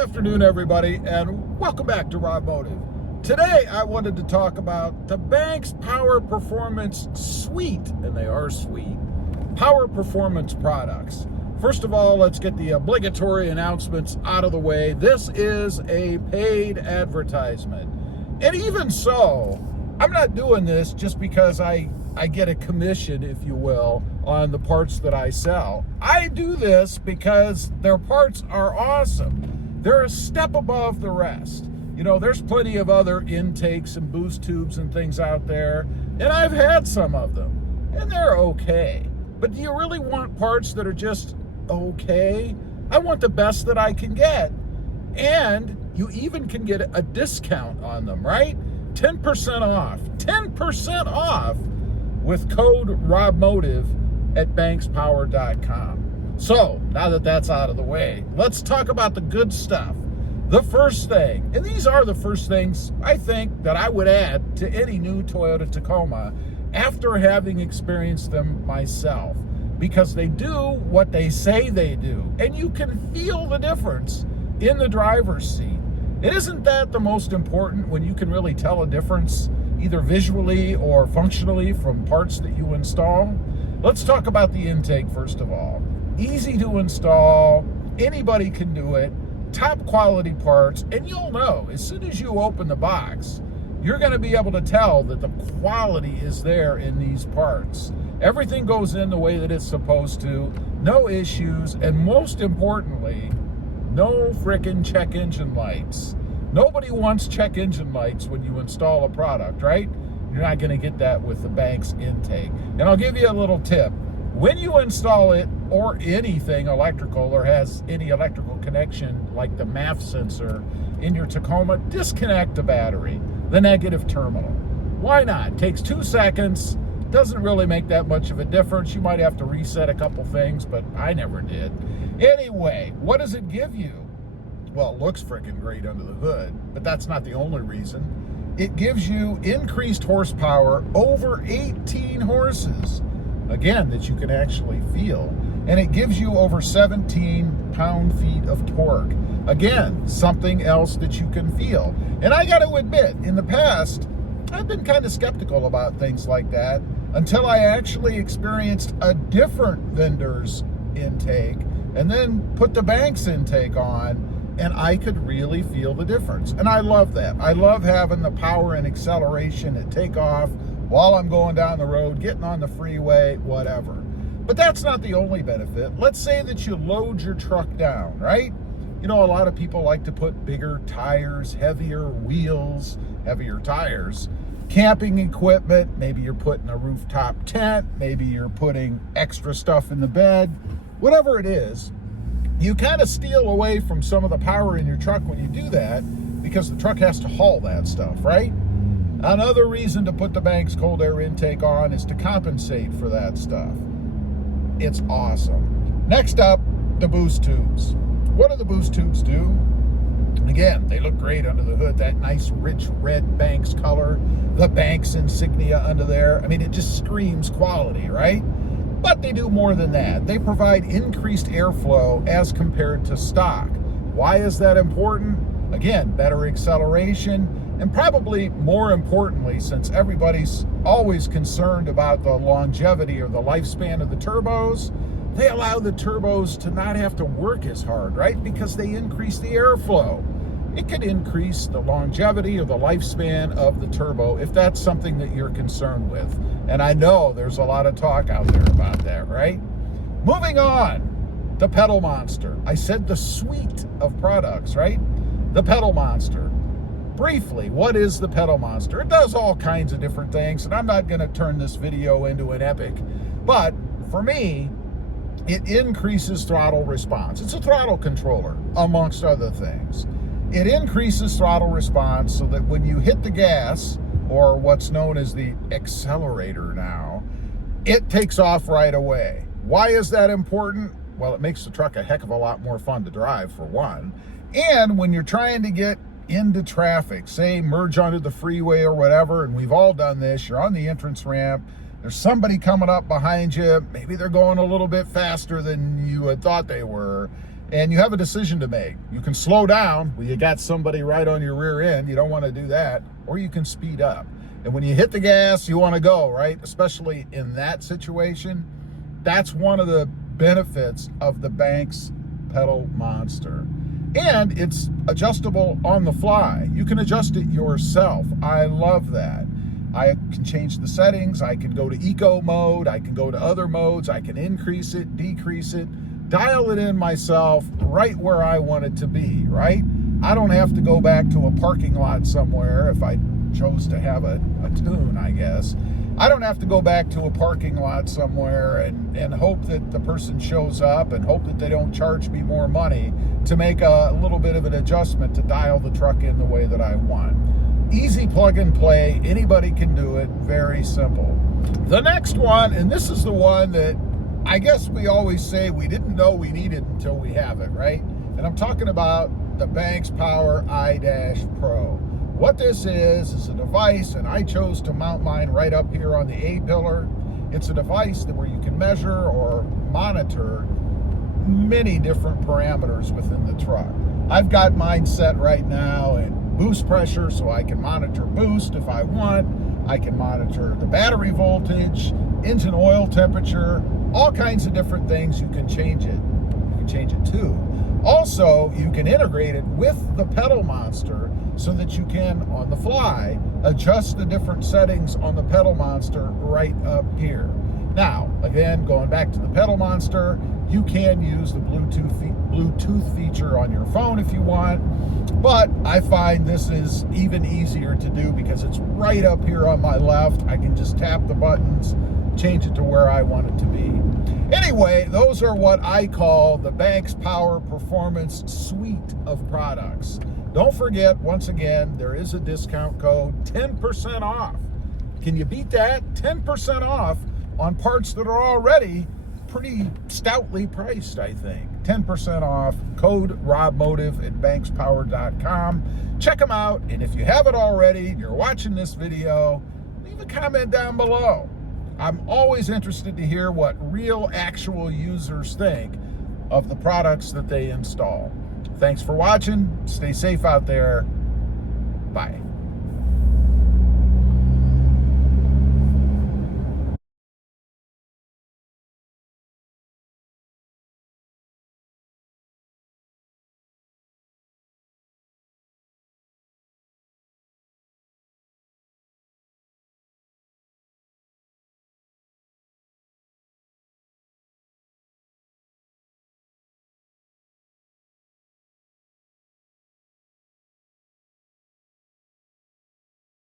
afternoon, everybody, and welcome back to RobMotive. Today, I wanted to talk about the Banks Power Performance Suite, and they are sweet, power performance products. First of all, let's get the obligatory announcements out of the way. This is a paid advertisement. And even so, I'm not doing this just because I get a commission, if you will, on the parts that I sell. I do this because their parts are awesome. They're a step above the rest. You know, there's plenty of other intakes and boost tubes and things out there, and I've had some of them, and they're okay. But do you really want parts that are just okay? I want the best that I can get. And you even can get a discount on them, right? 10% off. 10% off with code RobMotive at bankspower.com. So, now that that's out of the way, let's talk about the good stuff. The first thing, and these are the first things I think that I would add to any new Toyota Tacoma after having experienced them myself, because they do what they say they do, and you can feel the difference in the driver's seat. It isn't that the most important when you can really tell a difference either visually or functionally from parts that you install? Let's talk about the intake first of all. Easy to install, anybody can do it, top quality parts, and you'll know as soon as you open the box, you're going to be able to tell that the quality is there in these parts. Everything goes in the way that it's supposed to, no issues, and most importantly, no frickin' check engine lights. Nobody wants check engine lights when you install a product, right? You're not going to get that with the Banks intake. And I'll give you a little tip. When you install it, or anything electrical or has any electrical connection like the MAF sensor in your Tacoma, disconnect the battery, the negative terminal. Why not? Takes 2 seconds, doesn't really make that much of a difference. You might have to reset a couple things, but I never did. Anyway, what does it give you? Well, it looks freaking great under the hood, but that's not the only reason. It gives you increased horsepower, over 18 horses, again, that you can actually feel. And it gives you over 17 pound-feet of torque. Again, something else that you can feel. And I got to admit, in the past, I've been kind of skeptical about things like that until I actually experienced a different vendor's intake and then put the Banks intake on, and I could really feel the difference. And I love that. I love having the power and acceleration at takeoff while I'm going down the road, getting on the freeway, whatever. But that's not the only benefit. Let's say that you load your truck down, right? You know, a lot of people like to put bigger tires, heavier wheels, heavier tires, camping equipment. Maybe you're putting a rooftop tent. Maybe you're putting extra stuff in the bed. Whatever it is, you kind of steal away from some of the power in your truck when you do that because the truck has to haul that stuff, right? Another reason to put the Banks cold air intake on is to compensate for that stuff. It's awesome. Next up, the boost tubes. What do the boost tubes do? Again, they look great under the hood, that nice rich red Banks color, the Banks insignia under there. I mean, it just screams quality, right? But they do more than that. They provide increased airflow as compared to stock. Why is that important? Again, better acceleration, and probably more importantly, since everybody's always concerned about the longevity or the lifespan of the turbos, they allow the turbos to not have to work as hard, right? Because they increase the airflow. It could increase the longevity or the lifespan of the turbo if that's something that you're concerned with. And I know there's a lot of talk out there about that, right? Moving on, the pedal monster. I said the suite of products, right? The pedal monster. Briefly, what is the pedal monster? It does all kinds of different things, and I'm not going to turn this video into an epic, but for me, it increases throttle response. It's a throttle controller, amongst other things. It increases throttle response so that when you hit the gas, or what's known as the accelerator now, it takes off right away. Why is that important? Well, it makes the truck a heck of a lot more fun to drive, for one. And when you're trying to get into traffic, say merge onto the freeway or whatever, and we've all done this, you're on the entrance ramp, there's somebody coming up behind you, maybe they're going a little bit faster than you had thought they were, and you have a decision to make. You can slow down when you got somebody right on your rear end. You don't want to do that. Or you can speed up. And when you hit the gas, you want to go, right? Especially in that situation. That's one of the benefits of the Banks Pedal Monster. And it's adjustable on the fly. You can adjust it yourself. I love that. I can change the settings. I can go to eco mode. I can go to other modes. I can increase it, decrease it, dial it in myself right where I want it to be, right? I don't have to go back to a parking lot somewhere if I chose to have a tune, I guess. I don't have to go back to a parking lot somewhere and hope that the person shows up and hope that they don't charge me more money to make a little bit of an adjustment to dial the truck in the way that I want. Easy plug and play. Anybody can do it. Very simple. The next one, and this is the one that I guess we always say we didn't know we needed until we have it, right? And I'm talking about the Banks Power iDash-Pro. What this is a device, and I chose to mount mine right up here on the A-pillar. It's a device where you can measure or monitor many different parameters within the truck. I've got mine set right now at boost pressure, so I can monitor boost if I want. I can monitor the battery voltage, engine oil temperature, all kinds of different things you can change it. You can change it to. Also, you can integrate it with the Pedal Monster so that you can, on the fly, adjust the different settings on the Pedal Monster right up here. Now, again, going back to the Pedal Monster, you can use the Bluetooth feature on your phone if you want, but I find this is even easier to do because it's right up here on my left. I can just tap the buttons, change it to where I want it to be. Anyway, those are what I call the Banks Power Performance suite of products. Don't forget, once again, there is a discount code, 10% off. Can you beat that? 10% off on parts that are already pretty stoutly priced, I think. 10% off, code RobMotive at bankspower.com. Check them out, and if you haven't already and you're watching this video, leave a comment down below. I'm always interested to hear what real, actual users think of the products that they install. Thanks for watching. Stay safe out there. Bye.